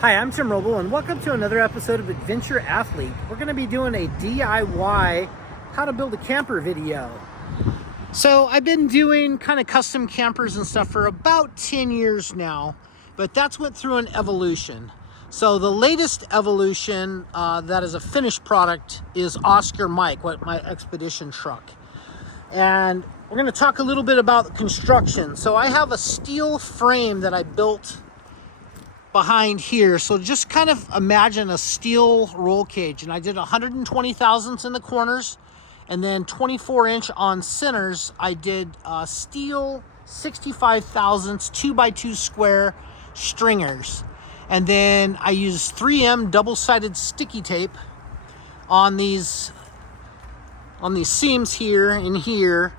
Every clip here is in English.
Hi, I'm Tim Roble, and welcome to another episode of Adventure Athlete. We're going to be doing a DIY how to build a camper video. So I've been doing kind of custom campers and stuff for about 10 years now, but that's went through an evolution. So the latest evolution that is a finished product is Oscar Mike, my expedition truck. And we're going to talk a little bit about construction. So I have a steel frame that I built behind here. So just kind of imagine a steel roll cage, and I did 120 thousandths in the corners and then 24-inch on centers. I did steel 65 thousandths 2x2 square stringers, and then I used 3M double-sided sticky tape on these seams here and here,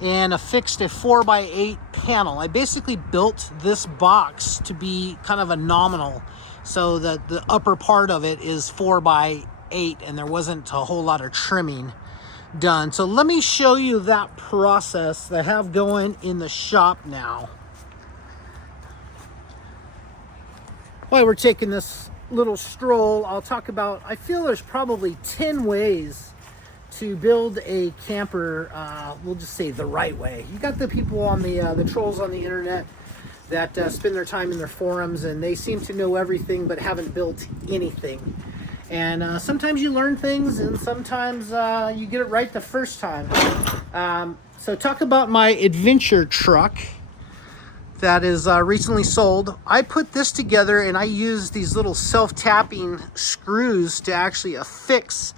and affixed a 4x8 panel. I basically built this box to be kind of a nominal, so that the upper part of it is 4x8 and there wasn't a whole lot of trimming done. So let me show you that process that I have going in the shop now. While we're taking this little stroll, I'll talk about, I feel there's probably 10 ways to build a camper, we'll just say the right way. You got the people on the trolls on the internet that spend their time in their forums, and they seem to know everything but haven't built anything. And sometimes you learn things, and sometimes you get it right the first time. So talk about my adventure truck that is recently sold. I put this together, and I used these little self-tapping screws to actually affix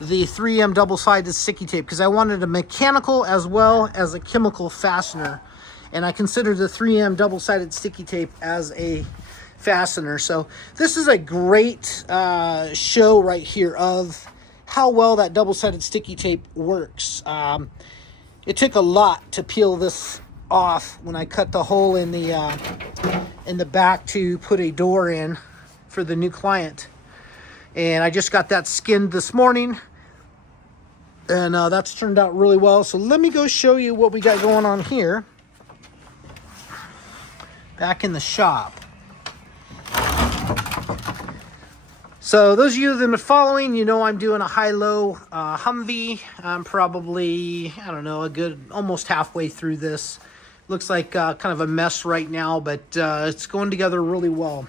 the 3M double-sided sticky tape, because I wanted a mechanical as well as a chemical fastener, and I consider the 3M double-sided sticky tape as a fastener. So this is a great show right here of how well that double-sided sticky tape works. It took a lot to peel this off when I cut the hole in the back to put a door in for the new client. And I just got that skinned this morning, and that's turned out really well. So let me go show you what we got going on here back in the shop. So those of you that have been following, you know I'm doing a high-low Humvee. I'm probably, I don't know, a good almost halfway through this. Looks like kind of a mess right now, but it's going together really well.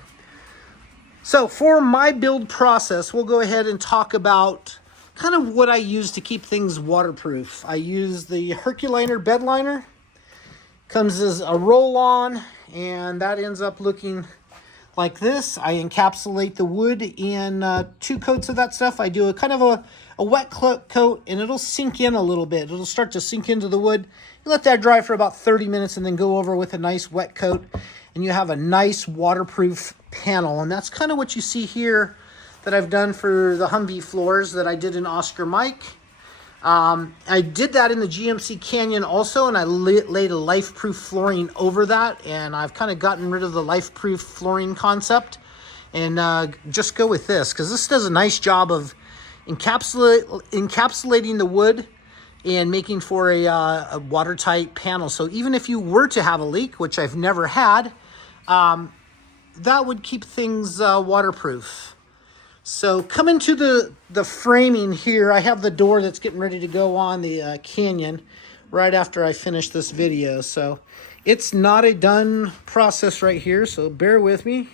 So for my build process, we'll go ahead and talk about kind of what I use to keep things waterproof. I use the Herculiner bed liner. Comes as a roll-on, and that ends up looking like this. I encapsulate the wood in 2 coats of that stuff. I do a kind of a wet coat, and it'll sink in a little bit. It'll start to sink into the wood. You let that dry for about 30 minutes and then go over with a nice wet coat, and you have a nice waterproof panel. And that's kind of what you see here that I've done for the Humvee floors that I did in Oscar Mike. I did that in the GMC Canyon also, and I laid a life-proof flooring over that, and I've kind of gotten rid of the life-proof flooring concept and just go with this, because this does a nice job of encapsulating the wood and making for a watertight panel. So even if you were to have a leak, which I've never had, that would keep things waterproof. So coming to the framing here, I have the door that's getting ready to go on the Canyon right after I finish this video. So it's not a done process right here, so bear with me.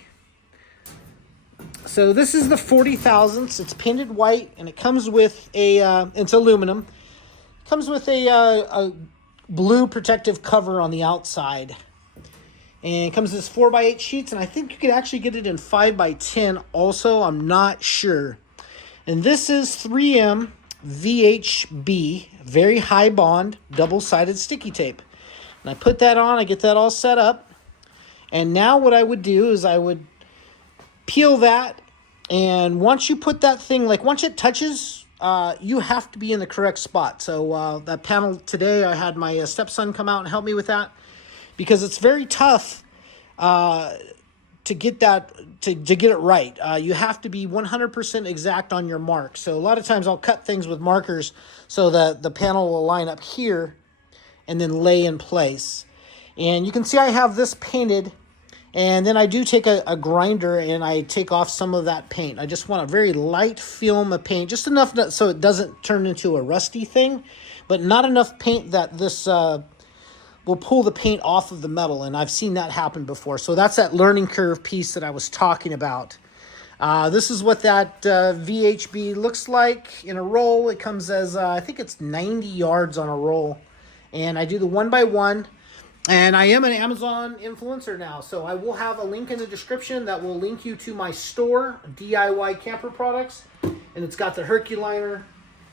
So this is the 40 thousandths. It's painted white, and it comes with it's aluminum. It comes with a blue protective cover on the outside. And it comes with 4x8 sheets, and I think you could actually get it in 5x10 also. I'm not sure. And this is 3M VHB, very high bond, double-sided sticky tape. And I put that on, I get that all set up. And now what I would do is I would peel that, and once you put that thing, like once it touches, you have to be in the correct spot. So that panel today, I had my stepson come out and help me with that, because it's very tough to get that to get it right. You have to be 100% exact on your mark. So a lot of times I'll cut things with markers so that the panel will line up here and then lay in place. And you can see I have this painted And then I do take a grinder and I take off some of that paint. I just want a very light film of paint, just enough so it doesn't turn into a rusty thing, but not enough paint that this will pull the paint off of the metal. And I've seen that happen before. So that's that learning curve piece that I was talking about. This is what that VHB looks like in a roll. It comes as, I think it's 90 yards on a roll. And I do the 1x1. And I am an Amazon influencer now, so I will have a link in the description that will link you to my store, D.I.Y Camper Products. And it's got the Herculiner,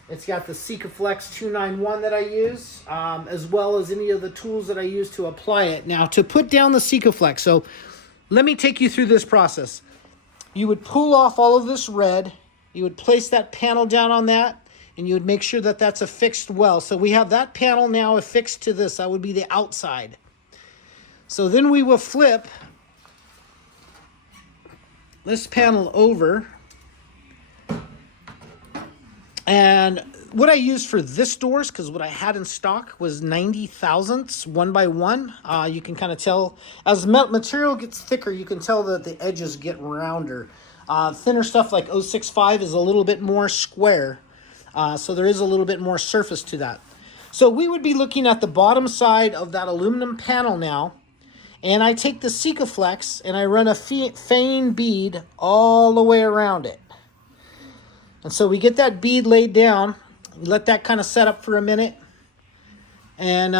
it's got the Sikaflex 291 that I use, as well as any of the tools that I use to apply it. Now, to put down the Sikaflex, so let me take you through this process. You would pull off all of this red, you would place that panel down on that, and you would make sure that that's affixed well. So we have that panel now affixed to this. That would be the outside. So then we will flip this panel over. And what I used for this doors, because what I had in stock was 90 thousandths, 1x1. You can kind of tell, as material gets thicker, you can tell that the edges get rounder. Thinner stuff like 065 is a little bit more square. So there is a little bit more surface to that. So we would be looking at the bottom side of that aluminum panel now. And I take the Sikaflex and I run a fein bead all the way around it. And so we get that bead laid down, let that kind of set up for a minute. And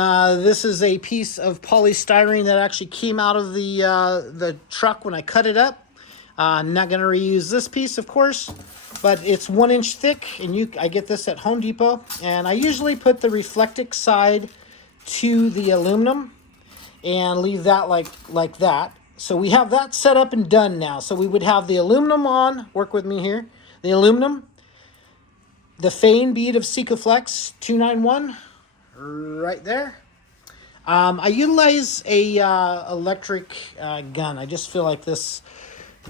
this is a piece of polystyrene that actually came out of the truck when I cut it up. I'm not going to reuse this piece, of course, but it's 1 inch thick, and I get this at Home Depot. And I usually put the reflective side to the aluminum and leave that like that. So we have that set up and done now. So we would have the aluminum on, work with me here, the aluminum, the fein bead of Sikaflex 291 right there. I utilize a electric gun. I just feel like this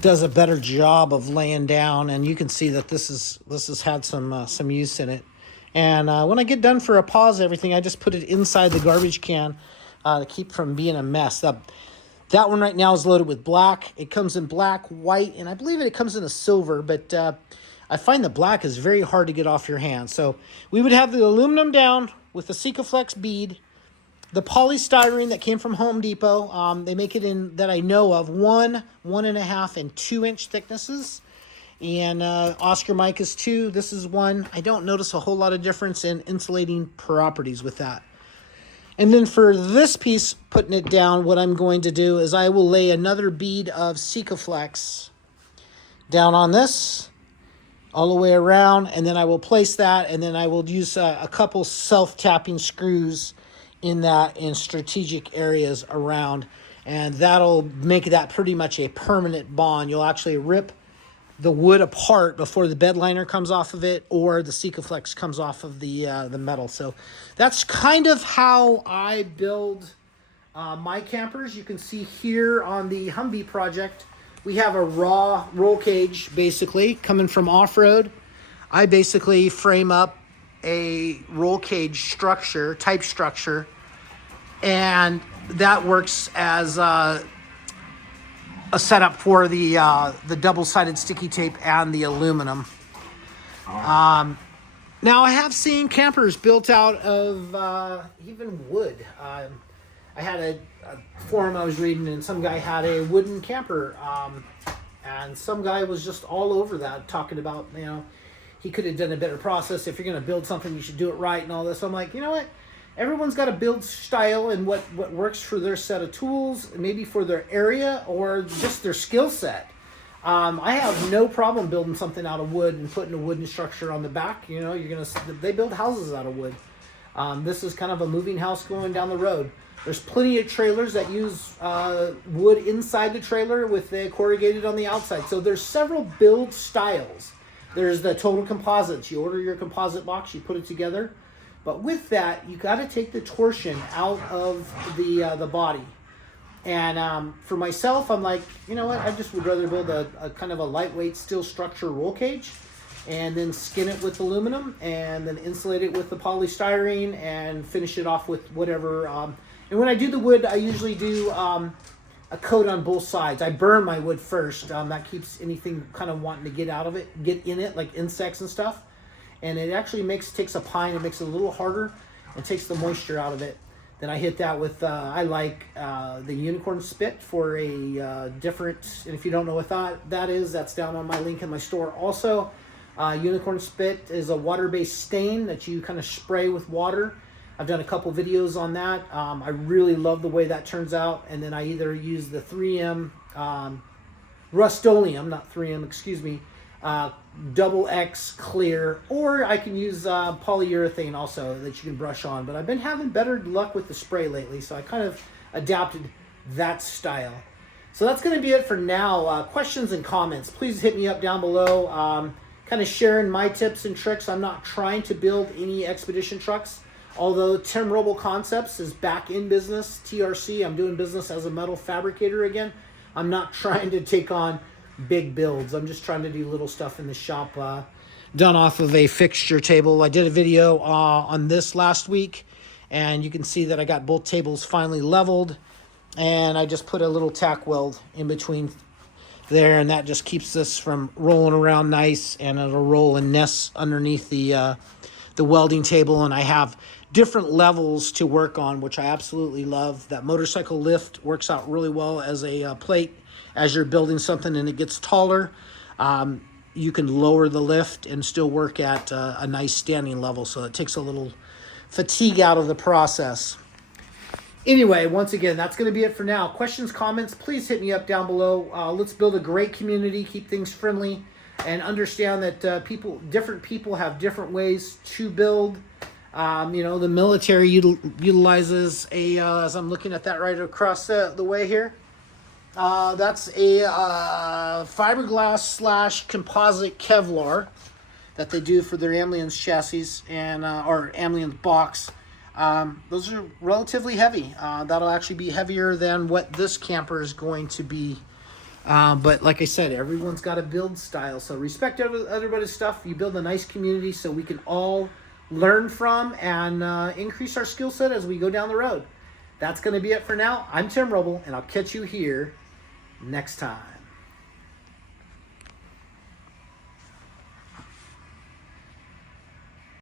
does a better job of laying down, and you can see that this has had some use in it. And when I get done for a pause everything, I just put it inside the garbage can to keep from being a mess. That one right now is loaded with black. It comes in black, white, and I believe it comes in a silver, but I find the black is very hard to get off your hand. So we would have the aluminum down with the Sikaflex bead, the polystyrene that came from Home Depot. They make it in, that I know of, 1, 1.5, and 2 inch thicknesses. And Oscar Micas 2, this is 1. I don't notice a whole lot of difference in insulating properties with that. And then for this piece, putting it down, what I'm going to do is I will lay another bead of Sikaflex down on this, all the way around, and then I will place that, and then I will use a couple self-tapping screws in strategic areas around, and that'll make that pretty much a permanent bond. You'll actually rip the wood apart before the bed liner comes off of it, or the Sikaflex comes off of the metal. So that's kind of how I build my campers. You can see here on the Humvee project, we have a raw roll cage basically coming from off-road. I basically frame up a roll cage structure, type structure, and that works as a setup for the double-sided sticky tape and the aluminum. Now I have seen campers built out of even wood. I had a forum I was reading, and some guy had a wooden camper, and some guy was just all over that, talking about, he could have done a better process. If you're going to build something, you should do it right and all this. So I'm like, you know what? Everyone's got a build style and what works for their set of tools, maybe for their area or just their skill set. I have no problem building something out of wood and putting a wooden structure on the back. They build houses out of wood. This is kind of a moving house going down the road. There's plenty of trailers that use wood inside the trailer with the corrugated on the outside. So there's several build styles. There's the total composites. You order your composite box, you put it together. But with that, you got to take the torsion out of the body. And for myself, I'm like, you know what? I just would rather build a kind of a lightweight steel structure roll cage, and then skin it with aluminum, and then insulate it with the polystyrene, and finish it off with whatever. And when I do the wood, I usually do a a coat on both sides. I burn my wood first. That keeps anything kind of wanting to get out of it, get in it, like insects and stuff. And it actually takes a pine and makes it a little harder and takes the moisture out of it. Then I hit that with, I like the unicorn spit for a different, and if you don't know what that is, that's down on my link in my store. Also, unicorn spit is a water-based stain that you kind of spray with water. I've done a couple videos on that. I really love the way that turns out. And then I either use the 3M Rust-Oleum, not 3M, excuse me, double X clear, or I can use polyurethane also that you can brush on. But I've been having better luck with the spray lately, so I kind of adapted that style. So that's going to be it for now. Questions and comments, please hit me up down below. Kind of sharing my tips and tricks. I'm not trying to build any expedition trucks. Although Tim Roble Concepts is back in business, TRC, I'm doing business as a metal fabricator again. I'm not trying to take on big builds. I'm just trying to do little stuff in the shop, done off of a fixture table. I did a video on this last week, and you can see that I got both tables finally leveled, and I just put a little tack weld in between there, and that just keeps this from rolling around nice, and it'll roll and nest underneath the welding table. And I have different levels to work on, which I absolutely love. That motorcycle lift works out really well as a plate. As you're building something and it gets taller, you can lower the lift and still work at a nice standing level, so it takes a little fatigue out of the process. Anyway, once again, that's going to be it for now. Questions, comments, please hit me up down below. Let's build a great community, keep things friendly, and understand that different people have different ways to build. The military utilizes as I'm looking at that right across the way here, that's a fiberglass / composite Kevlar that they do for their ambulance chassis and or ambulance box. Those are relatively heavy. That'll actually be heavier than what this camper is going to be. But like I said, everyone's got a build style, so respect everybody's stuff. You build a nice community so we can all learn from and increase our skill set as we go down the road. That's going to be it for now. I'm Tim Roble, and I'll catch you here next time.